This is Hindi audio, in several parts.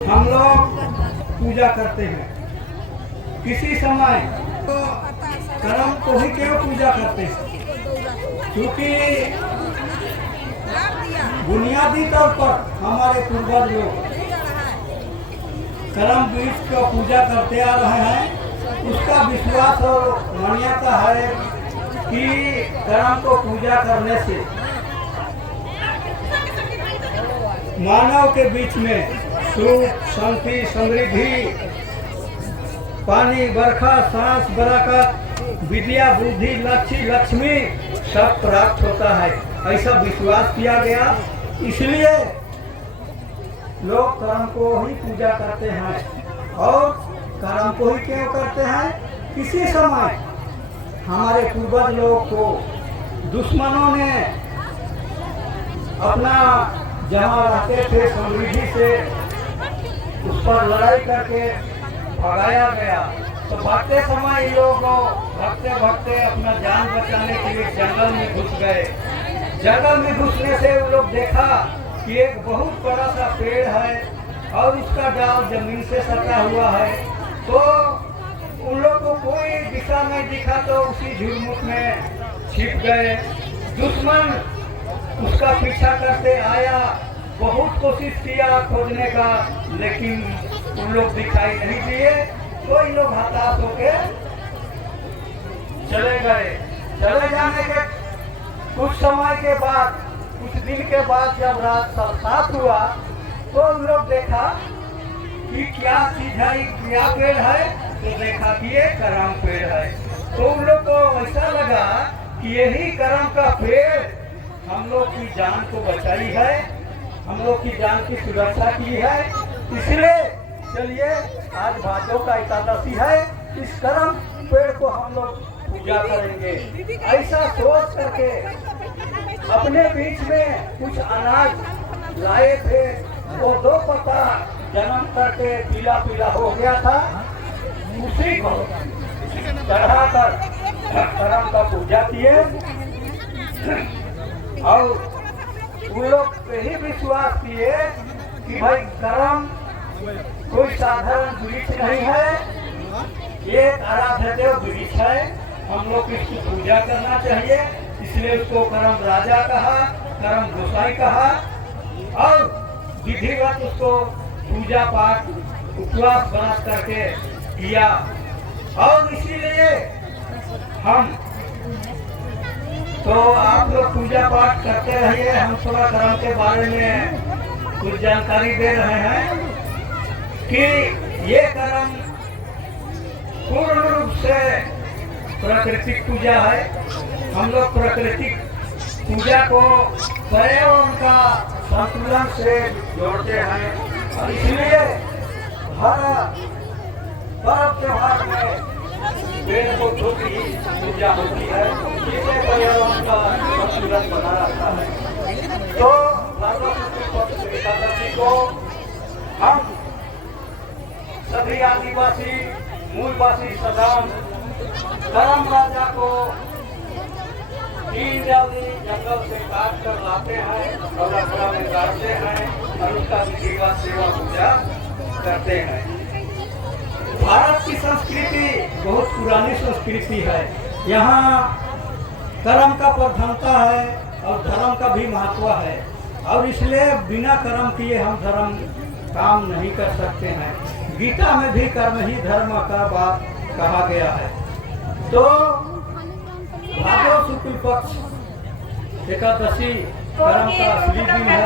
हम लोग पूजा करते हैं किसी समय तो कर्म को ही क्यों पूजा करते हैं, क्योंकि बुनियादी तौर पर हमारे पूर्वज लोग कर्म बीज का पूजा करते आ रहे हैं। उसका विश्वास और मान्यता है कि कर्म को पूजा करने से मानव के बीच में सुख शांति समृद्धि पानी बरखा सांस बरकत विद्या बुद्धि लक्ष्मी सब प्राप्त होता है, ऐसा विश्वास किया गया। इसलिए लोग कर्म को ही पूजा करते हैं। और कर्म को ही क्यों करते हैं, किसी समय हमारे पूर्वज लोग को दुश्मनों ने अपना जहाँ रहते थे समृद्धि से उस पर लड़ाई करके भगाया गया। तो भागते समय ये लोग भागते भागते अपना जान बचाने के लिए जंगल में घुस गए। जंगल में घुसने से वो लोग देखा कि एक बहुत बड़ा सा पेड़ है और उसका डाल जमीन से सटा हुआ है। तो उन लोग को कोई दिशा नहीं दिखा तो उसी झुरमुट में छिप गए। दुश्मन उसका पीछा करते आया, बहुत कोशिश किया खोजने का, लेकिन उन लोग दिखाई नहीं दिए। तो इन लोग हताश होके चले गए। चले जाने के कुछ समय के बाद, कुछ दिन के बाद जब रात सात हुआ तो उन लोग देखा कि क्या चीज है, क्या पेड़ है। तो देखा कि ये करम पेड़ है। तो उन लोग को ऐसा लगा कि यही करम का पेड़ हम लोग की जान को बचाई है, हम लोग की जान की सुरक्षा की है। इसलिए चलिए आज भादों का एकादशी है, इस करम पेड़ को हम लोग पूजा करेंगे। ऐसा सोच करके अपने बीच में कुछ अनाज लाए थे। वो 2 पत्ता जन्म करके पीला पीला हो गया था, उसी को चढ़ाकर करम का पूजा किए। और उन लोग यही विश्वास किए कि भाई कर्म कोई साधारण वृक्ष नहीं है, ये आराध्य देव वृक्ष है, हम लोग इसकी पूजा करना चाहिए। इसलिए उसको कर्म राजा कहा, कर्म गोसाई कहा और विधिवत उसको पूजा पाठ उपवास बना करके किया। और इसीलिए हम तो आप लोग पूजा पाठ करते रहिए। हम थोड़ा कर्म के बारे में कुछ जानकारी दे रहे हैं कि ये कर्म पूर्ण रूप से प्राकृतिक पूजा है। हम लोग प्राकृतिक पूजा को पर्यावरण का संतुलन से जोड़ते हैं और इसलिए हर पर्व त्योहार में पेड़ को छोटी पूजा होती है, जिससे पर्यावरण का संतुलन बना रहता है। तो एकादशी को हम सभी आदिवासी मूलवासी सदाम करम राजा को 3 जाली जंगल से काट कर लाते हैं और रखड़ा में गाड़ते हैं और उसका विधिवत सेवा पूजा करते हैं। भारत की संस्कृति बहुत पुरानी संस्कृति है। यहाँ कर्म का प्रधानता है और धर्म का भी महत्व है और इसलिए बिना कर्म किए हम धर्म काम नहीं कर सकते हैं। गीता में भी कर्म ही धर्म का बात कहा गया है। तो भादो शुक्ल पक्ष एकादशी कर्म का असली दिन है,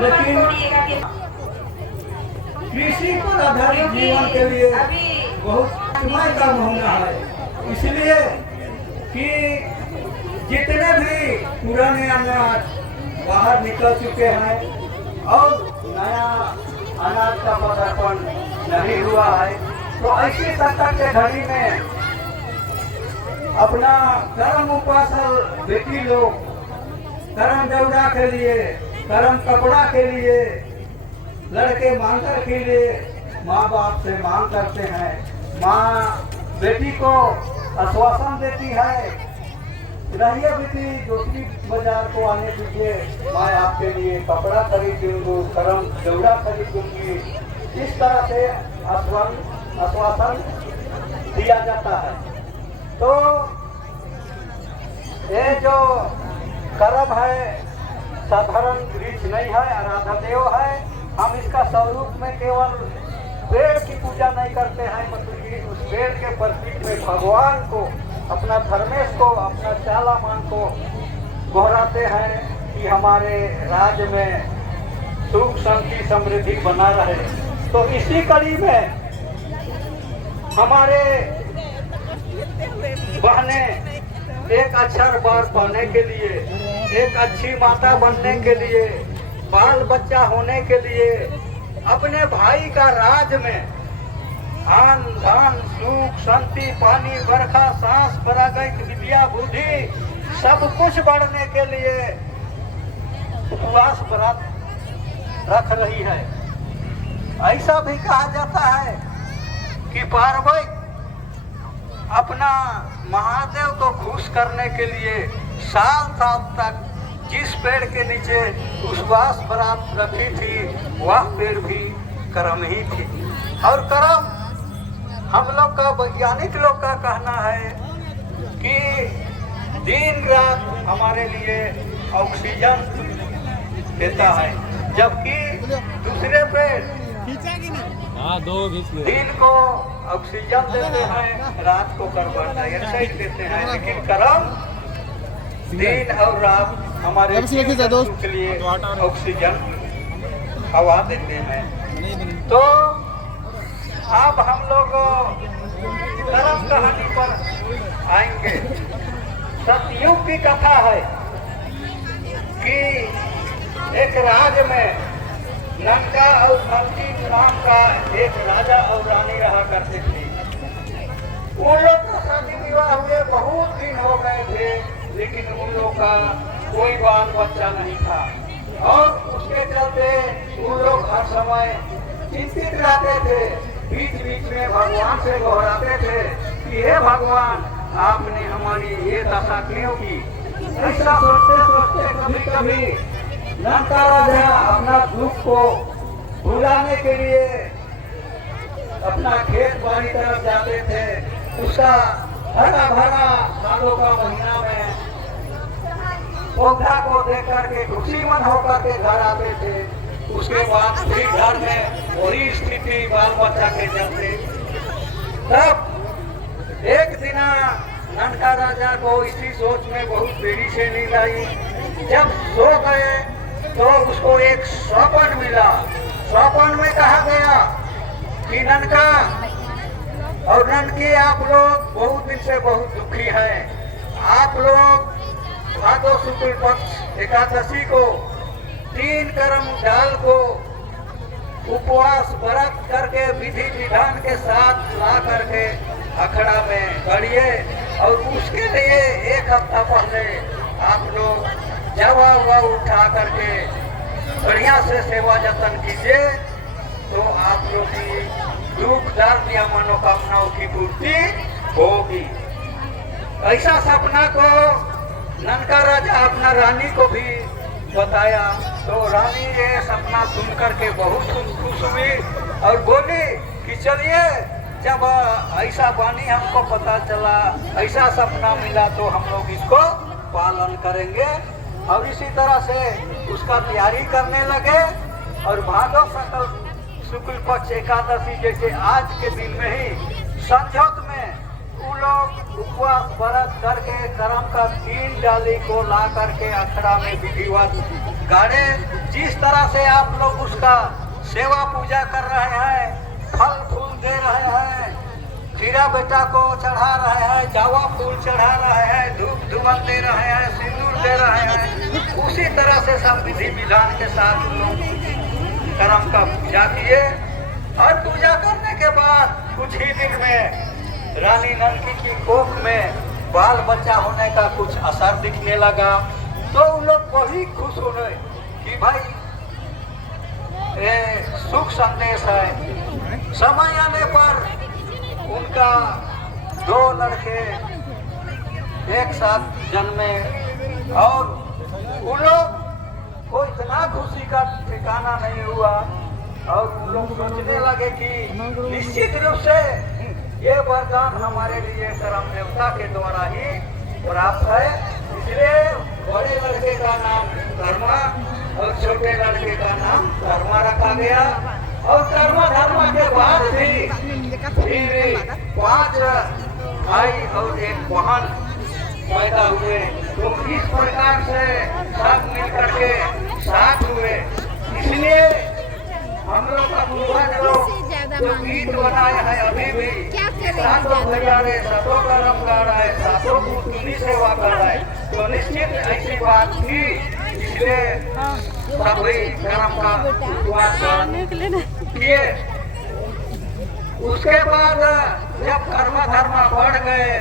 लेकिन कृषि पर आधारित जीवन के लिए बहुत समय कम होना है। इसलिए कि जितने भी पुराने अनाज बाहर निकल चुके हैं और नया अनाज का पदार्पण नहीं हुआ है, तो ऐसे संकट के घड़ी में अपना कर्म उपासक बेटी लोग कर्म दौड़ा के लिए, कर्म कपड़ा के लिए, लड़के मांगकर के लिए माँ बाप से मांग करते हैं। माँ बेटी को आश्वासन देती है, रहिए बेटी जोशी बाजार को आने दीजिए, मैं आपके लिए कपड़ा खरीद दूंगी, कर्म दौड़ा खरीद दूंगी। इस तरह से आश्वासन दिया जाता है। तो ये जो कर्म है साधारण वृक्ष नहीं है, आराध्य देव है। हम इसका स्वरूप में केवल पेड़ की पूजा नहीं करते हैं, मतलब उस पेड़ के प्रतीक में भगवान को, अपना धर्मेश को, अपना चालामान को दोहराते हैं कि हमारे राज्य में सुख शांति समृद्धि बना रहे। तो इसी कड़ी में हमारे बहने एक अच्छा बार पाने के लिए, एक अच्छी माता बनने के लिए, बाल बच्चा होने के लिए, अपने भाई का राज में आन धान सुख शांति पानी बरखा सांस परागत विद्या बुद्धि सब कुछ बढ़ने के लिए उपवास व्रत रख रही है। ऐसा भी कहा जाता है कि पार्वती अपना महादेव को खुश करने के लिए साल तक जिस पेड़ के नीचे उपवास व्रत रखी थी वह पेड़ भी कर्म ही थी। और कर्म हम लोग का, वैज्ञानिक लोग का कहना है कि दिन रात हमारे लिए ऑक्सीजन देता है, जबकि दूसरे पेड़ दिन को ऑक्सीजन देते हैं, रात को कार्बन डाइऑक्साइड देते हैं। लेकिन कर्म दिन और रात हमारे के लिए ऑक्सीजन हवा देते हैं। तो अब हम लोग कर्म कहानी पर आएंगे। सतयुग की कथा है कि एक राज्य में नंका और नंकी नाम का एक राजा और रानी रहा करते थे। उन लोग का शादी विवाह हुए बहुत दिन हो गए थे, लेकिन उन लोग का कोई बाल बच्चा नहीं था। और उसके चलते उन लोग हर समय चिंतित रहते थे, बीच बीच में भगवान से दोहराते थे कि हे भगवान, आपने हमारी ये दशा क्यों की। ऐसा सोचते सोचते कभी कभी नंका राजा अपना दुख को भुलाने के लिए अपना खेत बाड़ी तरफ जाते थे। उसका हरा भरा सालों का महीना में पौधा को देख करके खुशी मन होकर के घर आते थे। उसके बाद फिर घर में वही स्थिति बाल बच्चा के चलते। तब एक दिन नंका राजा को इसी सोच में बहुत देरी से नींद आई। जब सो गए तो उसको एक स्वप्न मिला। स्वप्न में कहा गया कि ननका और ननकी, आप लोग बहुत दिन से बहुत दुखी हैं। आप लोग भादो शुक्ल पक्ष एकादशी को 3 कर्म डाल को उपवास व्रत करके विधि विधान के साथ ला करके अखड़ा में गड़िए, और उसके लिए 1 हफ्ता पहले आप लोग जवा हुआ उठा करके बढ़िया से सेवा जतन कीजिए, तो आप लोग की दुख दर्द या मनोकामनाओं की पूर्ति होगी। ऐसा सपना को ननका राजा अपना रानी को भी बताया। तो रानी ये सपना सुन करके बहुत खुश हुई और बोली कि चलिए, जब ऐसा बानी हमको पता चला, ऐसा सपना मिला, तो हम लोग इसको पालन करेंगे। और इसी तरह से उसका तैयारी करने लगे। और भादो शुक्ल पक्ष एकादशी जैसे आज के दिन में ही संझोत में वो लोग उपवास व्रत करके कर्म का 3 डाली को ला करके अखड़ा में विधिवत गाड़े। जिस तरह से आप लोग उसका सेवा पूजा कर रहे हैं, फल फूल दे रहे हैं, खीरा बेटा को चढ़ा रहे हैं, जावा फूल चढ़ा रहे हैं, धूप धुमन दे रहे हैं, सिंदूर दे रहे हैं, उसी तरह से सब विधि विधान के साथ लोग कर्म का पूजा किए। और पूजा करने के बाद कुछ ही दिन में रानी नंकी की कोख में बाल बच्चा होने का कुछ असर दिखने लगा। तो उन लोग वही खुश हो गए कि भाई ये सुख संदेश है। समय आने पर उनका 2 लड़के एक साथ जन्मे और उन लोग को इतना खुशी का ठिकाना नहीं हुआ और लोग सोचने लगे कि निश्चित रूप से ये वरदान हमारे लिए कर्म देवता के द्वारा ही प्राप्त है। इसलिए बड़े लड़के का नाम कर्मा और छोटे लड़के का नाम धर्मा रखा गया। और कर्मा धर्मा के बाद भी फिर 5 भाई और एक बहन पैदा हुए। तो इस प्रकार से सब मिलकर के साथ हुए। इसलिए हम लोग का पूर्वज लोग जो गीत बनाए हैं अभी भी, सातों भैया रे सातों कर्म गा रहा है, सातों पुतली सेवा कर रहा है। तो निश्चित ऐसी बात थी, इसलिए सभी कर्म का उपवास किए। उसके बाद जब कर्म धर्म बढ़ गए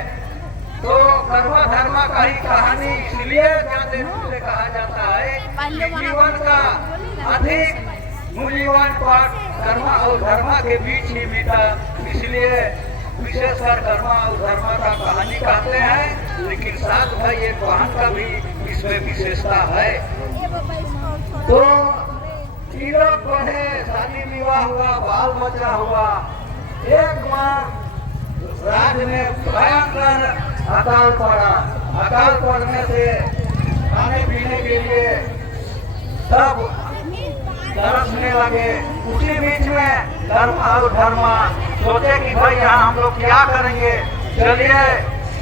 तो कर्म धर्म का ही कहानी इसलिए ज्यादा रूप से कहा जाता है कि जीवन का अधिक मूल्यवान पाठ कर्म और धर्म के बीच ही बीता। इसलिए विशेषकर कर्म और धर्म का कहानी कहते हैं, लेकिन साथ भाई एक बहन का भी इसमें विशेषता है। तो तीनों बढ़े, शादी विवाह हुआ, बाल बच्चा हुआ। एक बार राज्य में भयंकर अकाल पड़ा। अकाल पड़ने से खाने पीने के लिए सब तरसने लगे। उसी बीच में धर्म और धर्मा सोचे कि भाई यहाँ हम लोग क्या करेंगे, चलिए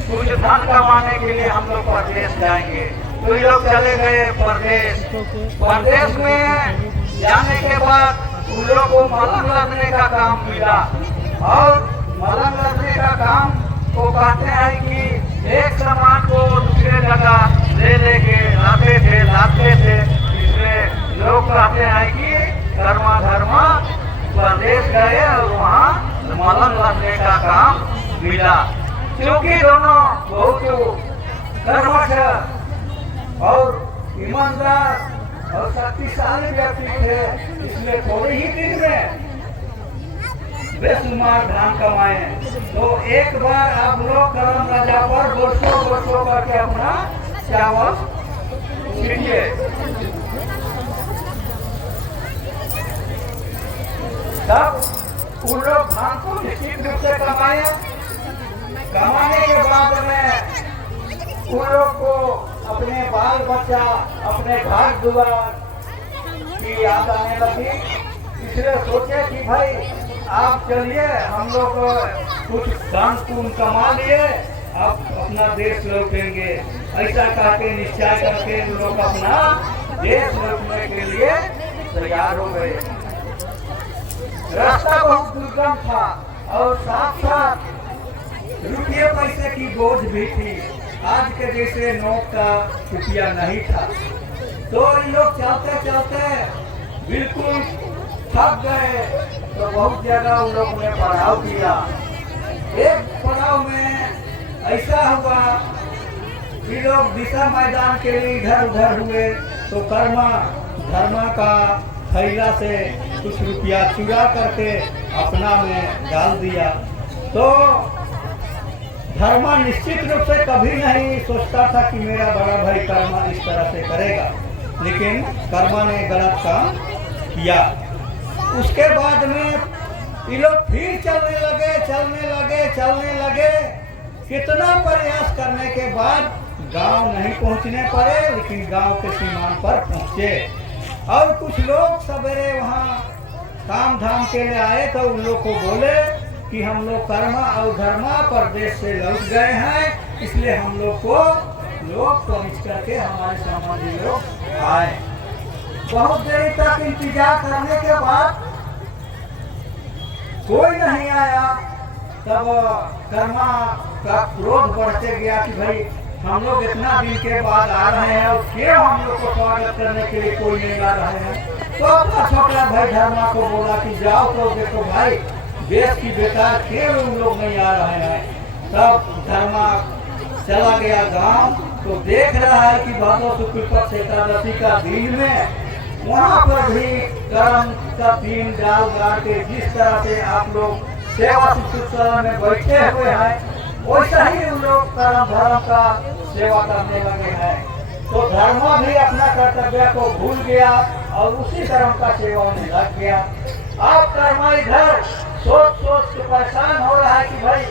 कुछ धन कमाने के लिए हम लोग परदेश जाएंगे। तो ये लोग चले गए परदेश। परदेश में जाने के बाद उन लोग को मलंग लगने का काम मिला। और मलंग लगने का काम को कहते हैं कि एक सामान को दूसरे जगह ले लेके लाते थे। इसलिए लोग कहते हैं कि कर्मा धर्मा परदेश गए और वहाँ मलंग लगने का काम मिला। क्योंकि दोनों बहुत कर्मठ और ईमानदार और शक्तिशाली व्यक्ति थे, इसलिए थोड़े ही दिन में बेशुमार धन कमाए। तो एक बार आप लोग करम राजा पर वर्षों करके अपना चावल छीटिए। तब उन लोग धन को निश्चित रूप से कमाए। कमाने के बाद में उन लोग को अपने बाल बच्चा, अपने घर द्वार की याद आने लगी। इसलिए सोचे कि भाई आप चलिए, हम लोग कुछ दान पुण्य कमा लिए, आप अपना देश लौटेंगे। ऐसा कहके निश्चय करके लोग अपना देश लौटने के लिए तैयार हो गए। रास्ता बहुत दुर्गम था और साथ साथ रुपये पैसे की बोझ भी थी। आज के जैसे नोट का रुपया नहीं था। तो इन लोग चलते चलते बिल्कुल थक गए। तो बहुत जगह उन लोगों ने पड़ाव किया। एक पड़ाव में ऐसा हुआ कि लोग दिशा मैदान के लिए इधर उधर हुए। तो कर्मा धर्मा का थैला से कुछ रुपया चुरा करके अपना में डाल दिया। तो धर्मा निश्चित रूप से कभी नहीं सोचता था कि मेरा बड़ा भाई कर्मा इस तरह से करेगा, लेकिन कर्मा ने गलत काम किया। उसके बाद में ये लोग फिर चलने लगे। कितना प्रयास करने के बाद गांव नहीं पहुंचने पाए, लेकिन गांव के सीमांत पर पहुंचे। और कुछ लोग सवेरे वहां काम धाम के लिए आए तो उन लोग को बोले कि हम लोग कर्मा और धर्मा परदेश से लौट गए हैं, इसलिए हम लोग को लोग पहुंच करके हमारे संबंधी लोग आए। बहुत देर तक इंतजार करने के बाद कोई नहीं आया। तब कर्मा का क्रोध बढ़ते गया कि भाई हम लोग इतना दिन के बाद आ रहे हैं और क्यों हम लोग को स्वागत करने के लिए कोई नहीं आ रहे हैं। तो अपना छोटा भाई धर्मा को बोला कि जाओ तो देखो भाई देश की बेकार क्यों उन लोग नहीं आ रहे हैं। तब धर्मा चला गया गांव। तो देख रहा है कि भादो शुक्ल पक्ष एकादशी का दिन में वहाँ पर भी कर्म का दिन डाल गाड़ के जिस तरह से आप लोग सेवा शिक्षुशाला में बैठे हुए हैं, वैसा ही उन लोग कर्म धर्म का सेवा करने लगे हैं। तो धर्मा भी अपना कर्तव्य को भूल गया और उसी कर्म का सेवा में लग गया। आप कर्मा इधर सोच सोच के परेशान हो रहा है कि भाई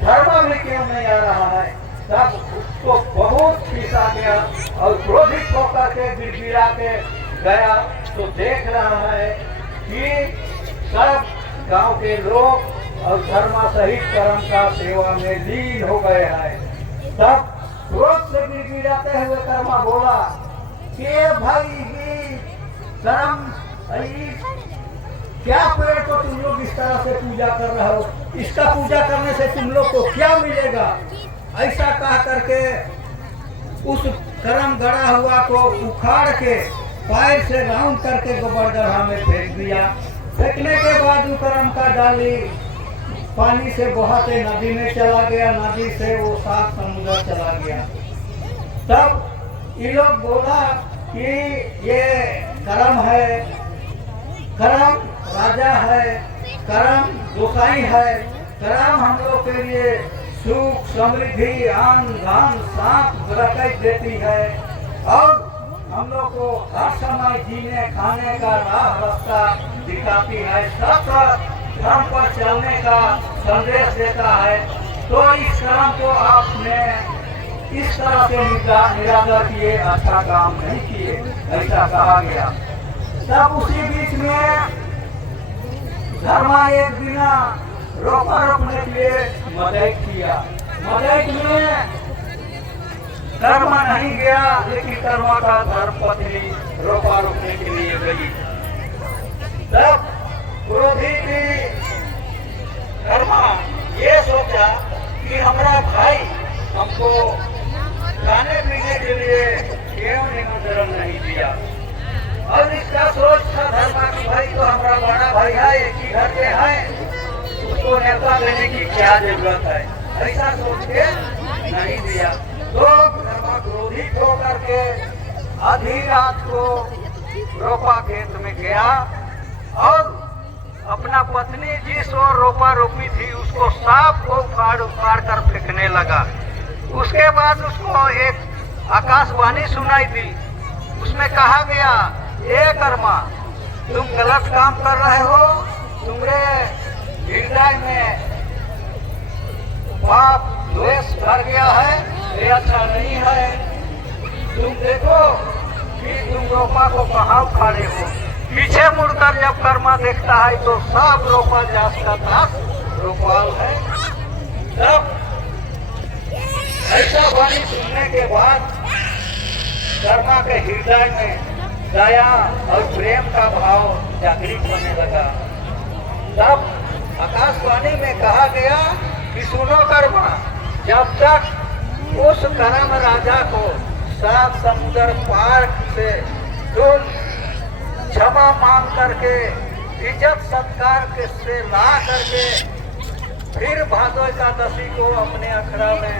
धर्मा भी क्यों नहीं आ रहा है। तब उसको बहुत खींचा गया और क्रोधित होकर के गिड़गिड़ा के गया तो देख रहा है कि सब गांव के लोग और धर्मा सहित कर्म का सेवा में लीन हो गए हैं। तब क्रोध से गिड़गिड़ाते हुए कर्मा बोला कि भाई ये कर्म क्या पेड़ को तुम लोग इस तरह से पूजा कर रहे हो, इसका पूजा करने से तुम लोग को क्या मिलेगा। ऐसा कह करके उस कर्म गड़ा हुआ को उखाड़ के पैर से राउंड करके गोबरगढ़ा में फेंक दिया। फेंकने के बाद वो कर्म का डाली पानी से बहाते नदी में चला गया, नदी से वो 7 समुद्र चला गया। तब ये लोग बोला कि ये कर्म है, कर्म राजा है, कर्म गोसाई है, कर्म हम लोग के लिए सुख समृद्धि अन्न धन साथ बरकत देती है और हम लोग को हर समय जीने खाने का राह रास्ता दिखाती है, सब धर्म पर चलने का संदेश देता है। तो इस कर्म को आपने इस तरह से निरादर किए, अच्छा काम नहीं किए, ऐसा कहा गया। तब उसी बीच में धर्मा एक बिना रोका रोकने के लिए मदद किया। मदद में कर्मा नहीं गया, लेकिन कर्मा का धर्म पत्नी रोका रोकने के लिए गई। तब क्रोधी भी कर्मा ये सोचा कि हमारा भाई हमको खाने पीने के लिए क्यों निमंत्रण नहीं दिया। और इसका सोच था धर्मा की भाई तो हमारा बड़ा भाई है, एक ही घर के है, उसको न्योता देने की क्या जरूरत है, ऐसा सोच के नहीं दिया। तो धर्मा क्रोधित होकर के आधी रात को रोपा खेत में गया और अपना पत्नी जिस ओर रोपा रोपी थी उसको सांप को उखाड़ उखाड़ कर फेंकने लगा। उसके बाद उसको एक आकाशवाणी सुनाई दी, उसमें कहा गया, ये कर्मा तुम गलत काम कर रहे हो, तुम्हारे हृदय में पाप द्वेष भर गया है, ये अच्छा नहीं है। तुम देखो कि तुम रोपा को कहाँ उखाड़े हो। पीछे मुड़कर जब कर्मा देखता है तो सब रोपा जास का दास रोपाल है। तब ऐसा वाणी सुनने के बाद कर्मा के हृदय में दया और प्रेम का भाव जागृत होने लगा। तब आकाशवाणी में कहा गया कि सुनो कर्मा, जब तक उस कर्म राजा को 7 समुद्र पार से तुम क्षमा मांग करके इज्जत सत्कार के से ला करके फिर भादो एकादशी को अपने अखड़ा में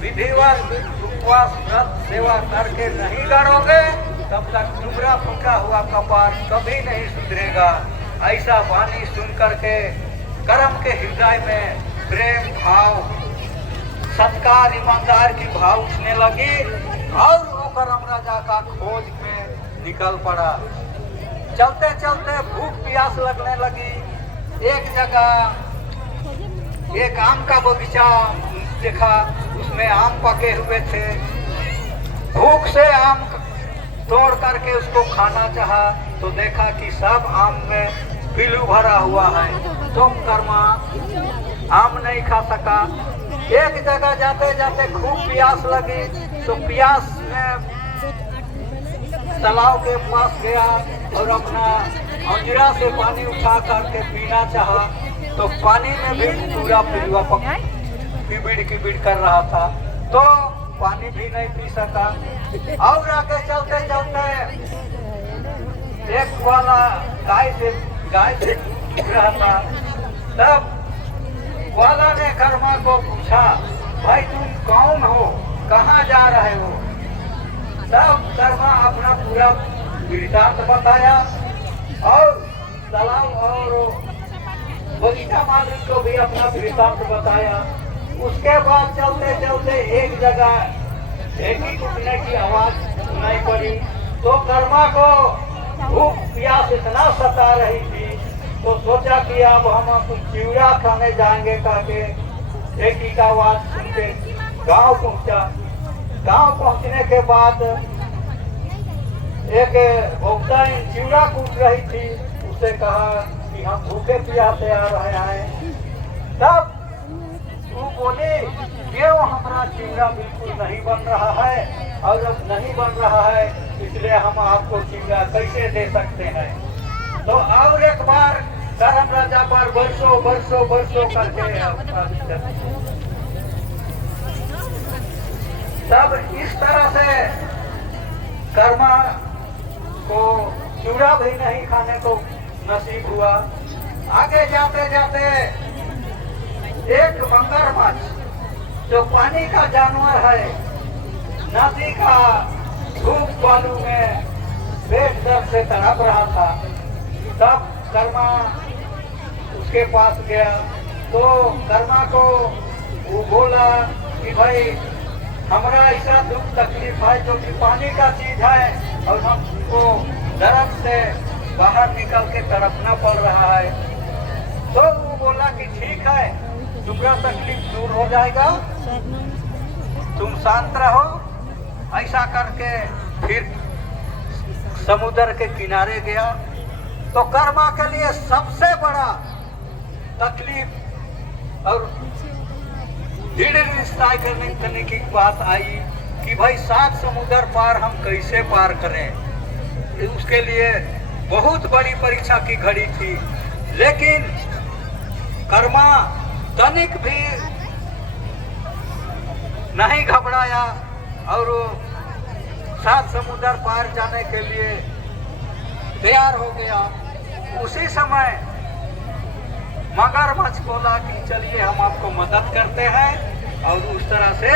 विधिवत उपवास व्रत सेवा करके नहीं गाड़ोगे, तब तक टुकड़ा फूटा हुआ कपार कभी नहीं सुधरेगा। ऐसा वाणी सुन करके कर्म के हृदय में प्रेम भाव सत्कार ईमानदार की भाव उठने लगी और वो कर्म राजा का खोज में निकल पड़ा। चलते चलते भूख प्यास लगने लगी। एक जगह एक आम का बगीचा देखा, उसमें आम पके हुए थे। भूख से आम तोड़ करके उसको खाना चाहा तो देखा कि सब आम में पिल्लू भरा हुआ है। तुम कर्मा आम नहीं खा सका। एक जगह जाते जाते खूब प्यास लगी तो प्यास में तालाब के पास गया और अपना अंजरा से पानी उठा करके पीना चाहा तो पानी में भी पूरा पिलुआ किबिड़ कर रहा था, तो पानी भी नहीं पी सका। और आगे चलते चलते एक वाला गाय से रहा था। तब वाला ने कर्मा को पूछा, भाई तुम कौन हो, कहाँ जा रहे हो। तब कर्मा अपना पूरा वृत्तांत बताया और तालाब और बगीचा मालिक को भी अपना वृत्तांत बताया। उसके बाद चलते चलते एक जगह ढेकी टूटने की आवाज सुनाई पड़ी तो कर्मा को भूख प्यास इतना सता रही थी तो सोचा कि अब हम कुछ चिवड़ा खाने जाएंगे करके ठेकी का आवाज सुन के गाँव पहुंचा। गाँव पहुंचने के बाद एक भोक्ता चिवड़ा कूट रही थी, उसे कहा कि हम भूखे प्यासे आ रहे हैं। तब वो बोले ये हमारा चिवड़ा बिल्कुल नहीं बन रहा है, और जब नहीं बन रहा है इसलिए हम आपको चिवड़ा कैसे दे सकते हैं। तो और एक बार करम राजा पर वर्षों वर्षों वर्षों करके तब इस तरह से कर्मा को चिवड़ा भी नहीं खाने को नसीब हुआ। आगे जाते जाते एक मगरमच्छ जो पानी का जानवर है, नदी का धूप बालू में पेट दर्द से तड़प रहा था। तब कर्मा उसके पास गया तो कर्मा को वो बोला कि भाई हमारा ऐसा दुख तकलीफ है जो कि पानी का चीज है और हमको दर्द से बाहर निकल के तड़पना पड़ रहा है। तो वो बोला कि ठीक है, तुम्हारा तकलीफ दूर हो जाएगा, तुम शांत रहो। ऐसा करके फिर समुद्र के किनारे गया। तो कर्मा के लिए सबसे बड़ा तकलीफ और दृढ़ निश्चय करने की बात आई कि भाई 7 समुद्र पार हम कैसे पार करें। उसके लिए बहुत बड़ी परीक्षा की घड़ी थी, लेकिन कर्मा तनिक भी नहीं घबराया और 7 समुद्र पार जाने के लिए तैयार हो गया। उसी समय मगरमच्छ बोला कि चलिए हम आपको मदद करते हैं, और उस तरह से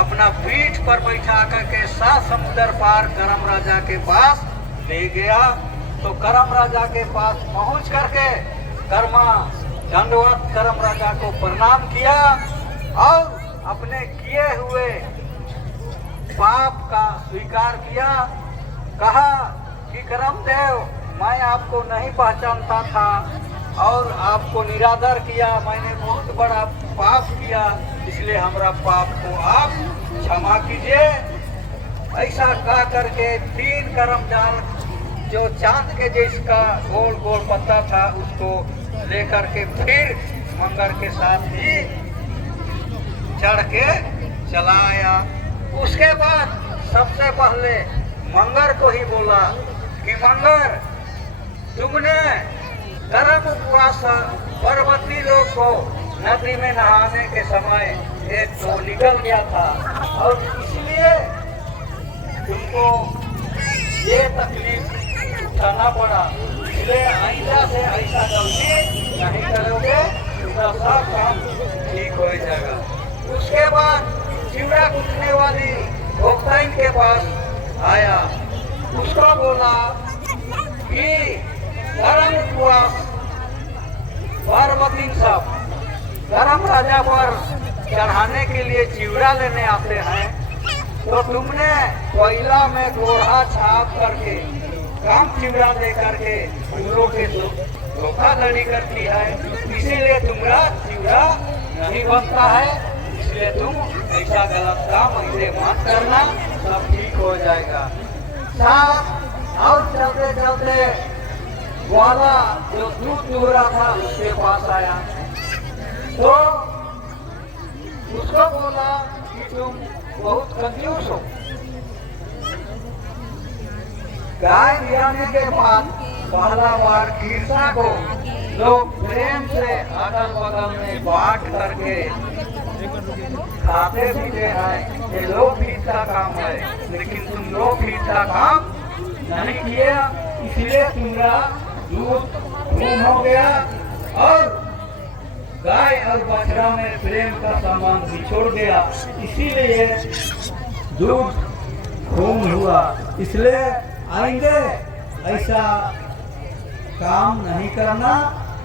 अपना पीठ पर बैठा करके 7 समुद्र पार करम राजा के पास ले गया। तो करम राजा के पास पहुंच करके कर्मा दंडवत करम राजा को प्रणाम किया और अपने किए हुए पाप का स्वीकार किया। कहा कि करमदेव, मैं आपको नहीं पहचानता था और आपको निरादर किया, मैंने बहुत बड़ा पाप किया, इसलिए हमारा पाप को आप क्षमा कीजिए। ऐसा कह करके 3 करमजाल जो चांद के जैसा गोल गोल पत्ता था उसको लेकर के फिर मंगर के साथ ही चढ़ के चला आया। उसके बाद सबसे पहले मंगर को ही बोला कि मंगर, तुमने करम उपवास पर्वती लोग को नदी में नहाने के समय एक तो निकल गया था और इसलिए तुमको ये तकलीफ उठाना पड़ा, इसलिए आइंदा से ऐसा गलती नहीं करोगे, तुम्हारा सब काम ठीक हो जाएगा। उसके बाद चिवड़ा कूटने वाली भोक्ताइन के पास आया, उसको बोला कि करम उपवास पार्वती सब करम राजा पर चढ़ाने के लिए चिवड़ा लेने आते हैं, तो तुमने कोयला में गोढ़ा छाप करके काम चिवड़ा दे करके उन लोग के धोखाधड़ी करती है, इसीलिए तुम्हारा चिवड़ा नहीं बनता है, इसलिए तुम ऐसा गलत काम ऐसे मत करना, सब ठीक हो जाएगा। साथ और चलते चलते वाला जो दूध दूह रहा था उसके पास आया, तो उसको बोला कि तुम बहुत कंफ्यूज हो। गाय बियाने के बाद पहला बार कीर्ता को लोग प्रेम से अगल बगल में बांट करके खाते पीते हैं, ये लोकहित का काम है, लेकिन तुम लोकहित का काम नहीं किया, इसलिए तुम्हारा दूध खून हो गया और गाय और बछड़ा में प्रेम का संबंध बिछोड़ गया, इसीलिए दूध खून हुआ। इसलिए आएंगे ऐसा काम नहीं करना,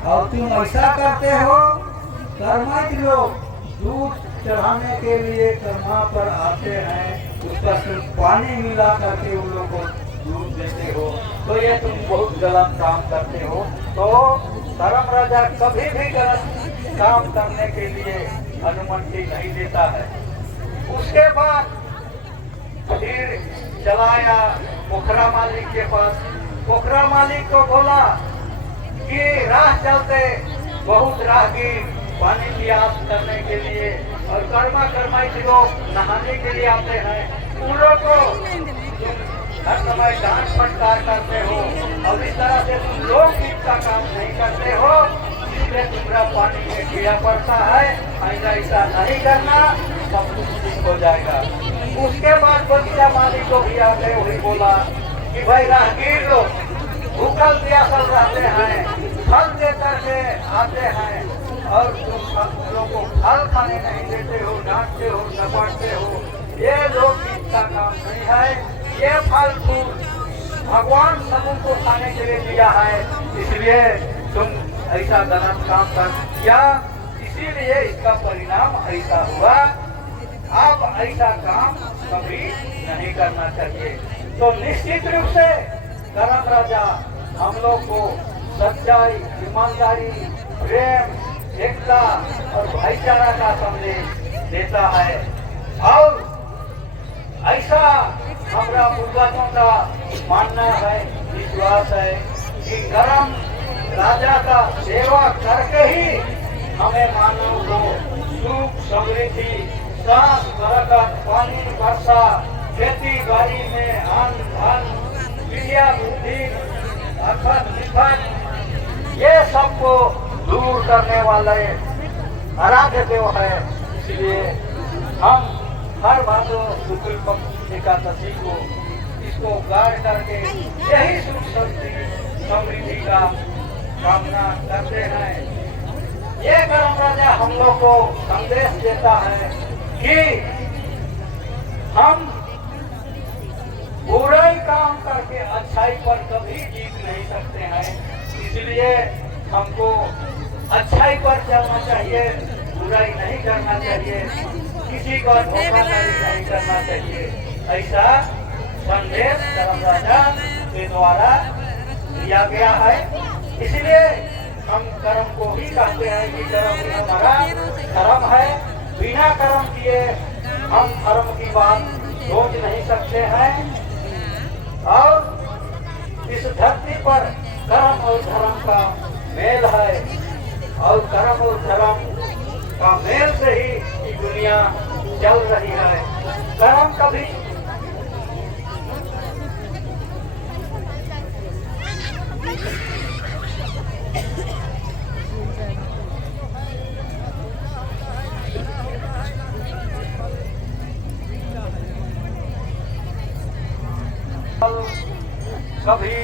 और तुम ऐसा करते हो, कर्मठ लोग दूध चढ़ाने के लिए कर्मा पर आते हैं, उस पर तुम पानी मिला करके उन लोगों को दूध देते हो, तो ये तुम बहुत गलत काम करते हो। तो धर्म राजा कभी भी गलत काम करने के लिए अनुमति नहीं देता है। उसके बाद फिर चलाया पोखरा मालिक के पास। पोखरा मालिक को बोला कि राह चलते बहुत राहगीर पानी प्यास करने के लिए और कर्मा कर्माई लोग नहाने के लिए आते हैं, उन लोग को हर समय डांट फटकार करते हो और इस तरह से तुम लोग का काम नहीं करते हो, इसलिए तुम्हारा पानी में कीड़ा पड़ता है। ऐसा नहीं करना, सब कुछ ठीक हो जाएगा। उसके बाद बगीचा मालिक को भी आके वही बोला कि भाई राहगीर लोग भूखल प्यासल रहते हैं, फल दे करके आते हैं और तुम लोगों को फल खाने नहीं देते हो, डांटते हो, झपटते हो। ये लोग का काम नहीं है। ये फल फूल भगवान सबको खाने के लिए दिया है, इसलिए तुम ऐसा गलत काम कर दिया, इसीलिए इसका परिणाम ऐसा हुआ। अब ऐसा काम कभी नहीं करना चाहिए। तो निश्चित रूप से धर्म राजा हम लोग को सच्चाई, ईमानदारी, प्रेम, एकता और भाईचारा का संदेश देता है। और ऐसा हमारा पूर्वजों का मानना है, विश्वास है कि धर्म राजा का सेवा करके ही हमें मानव को सुख, समृद्धि, सांस, बरकत, पानी, वर्षा, खेती बाड़ी में अन्न, धन, विद्या, बुद्धि, अखंड निखंड, ये सबको दूर करने वाले आराध्य देव है। इसलिए हम हर भादों शुक्ल पक्ष एकादशी को इसको गाढ़ करके यही सुख समृद्धि का कामना करते हैं। ये धर्म राजा हम लोग को संदेश देता है कि हम बुराई काम करके अच्छाई पर कभी जीत नहीं सकते हैं। इसलिए हमको अच्छाई पर चलना चाहिए, बुराई नहीं करना चाहिए, किसी को धोखाधड़ी नहीं करना चाहिए। ऐसा संदेश धर्म राजा के द्वारा दिया गया है। इसलिए हम कर्म को ही कहते हैं कि कर्म ही हमारा धर्म है। बिना कर्म किए हम धर्म की बात सोच नहीं सकते हैं। और इस धरती पर कर्म और धर्म का मेल है और कर्म और धर्म का मेल से ही ये दुनिया चल रही है। कर्म कभी कभी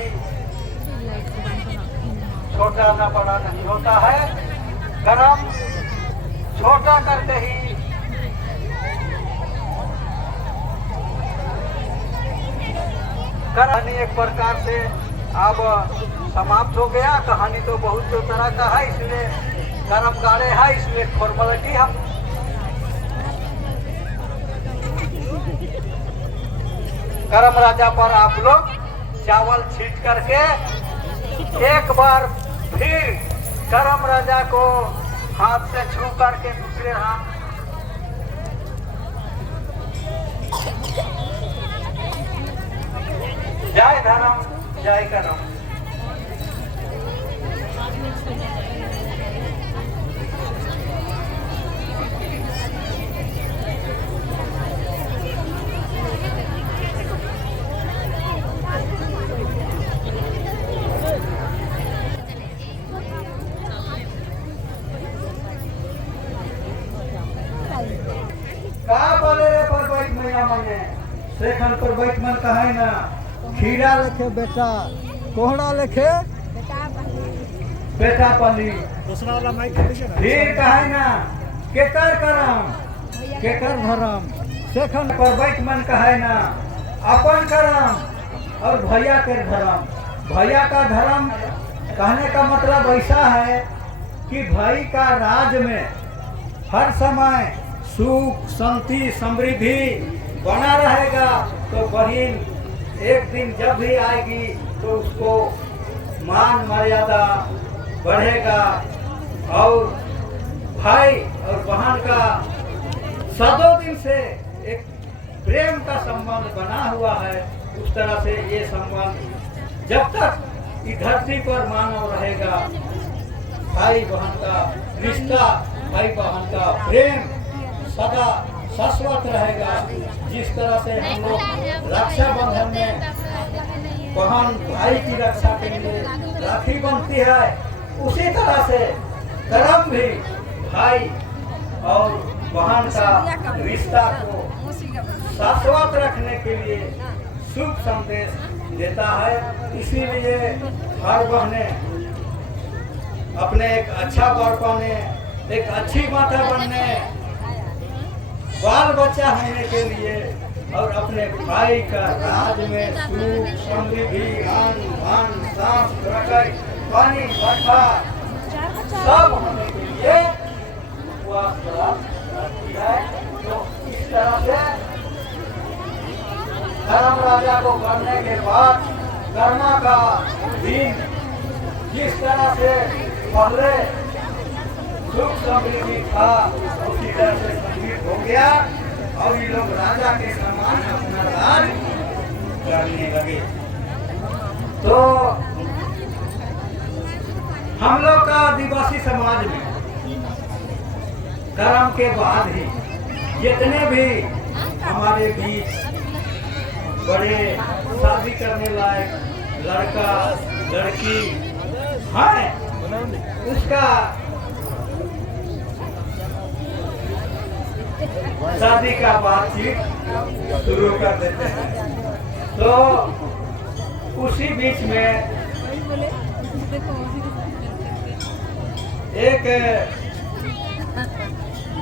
छोटा ना बड़ा नहीं होता है। कर्म छोटा करके ही कहानी एक प्रकार से अब समाप्त हो गया। कहानी तो बहुत जो तरह का है, इसलिए कर्म गाड़े है, इसलिए फॉर्मेलिटी हम कर्म राजा पर आप लोग चावल छीट करके एक बार फिर कर्म राजा को हाथ से छू करके दूसरे हाथ जय धर्म जय कर्म। सेखन पर बैठ मन कहे ना, खीरा लेखे बेटा, कोहड़ा लेखे बेटा पली, दूसरा वाला माइक फिर कहे ना केकर करम केकर धर्म। सेखन पर बैठ मन कहे ना अपन करम और भैया के धर्म। भैया का धर्म कहने का मतलब ऐसा है कि भाई का राज में हर समय सुख, शांति, समृद्धि बना रहेगा। तो बहन एक दिन जब भी आएगी तो उसको मान मर्यादा बढ़ेगा और भाई और बहन का सदों दिन से एक प्रेम का संबंध बना हुआ है। उस तरह से ये संबंध जब तक इस धरती पर मानव रहेगा, भाई बहन का रिश्ता, भाई बहन का प्रेम सदा शाश्वत रहेगा। जिस तरह से हम लोग रक्षाबंधन में बहन भाई की रक्षा के लिए राखी बनती है, उसी तरह से धर्म भी भाई और बहन का रिश्ता को शाश्वत रखने के लिए शुभ संदेश देता है। इसीलिए हर बहनें अपने एक अच्छा वर पाने, एक अच्छी माता बनने, बाल बच्चा होने के लिए और अपने भाई का राज में सुख समृद्धि अन्न धन सांस रखै पानी वर्षा सब होने के लिए उपवास करती है। तो इस तरह से धर्म राजा को करने के बाद कर्मा का दिन जिस तरह से पहले सुख समृद्धि था उसी तरह से समृद्ध हो गया और ये लोग राजा के समान अपना राज करने लगे। तो हम लोग का आदिवासी समाज में कर्म के बाद ही जितने भी हमारे बीच बड़े शादी करने लायक लड़का लड़की है, उसका शादी का बातचीत शुरू कर देते हैं। तो उसी बीच में एक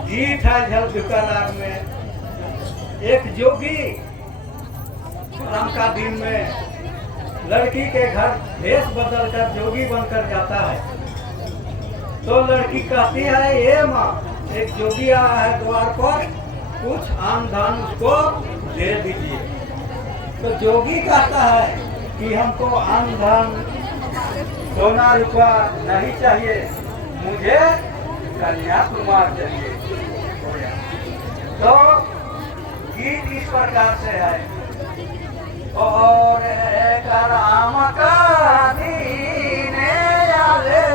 गीत है झलझुका राग में, एक जोगी शाम का दिन में लड़की के घर भेष बदलकर जोगी बनकर जाता है। तो लड़की कहती है, ये माँ एक जोगी आया है द्वार पर, कुछ आम धन उसको दे दीजिए। तो जोगी कहता है कि हमको आम धन सोना रुपया नहीं चाहिए, मुझे कन्याकुमार चाहिए। तो गीत इस प्रकार से है, और राम का दीने आले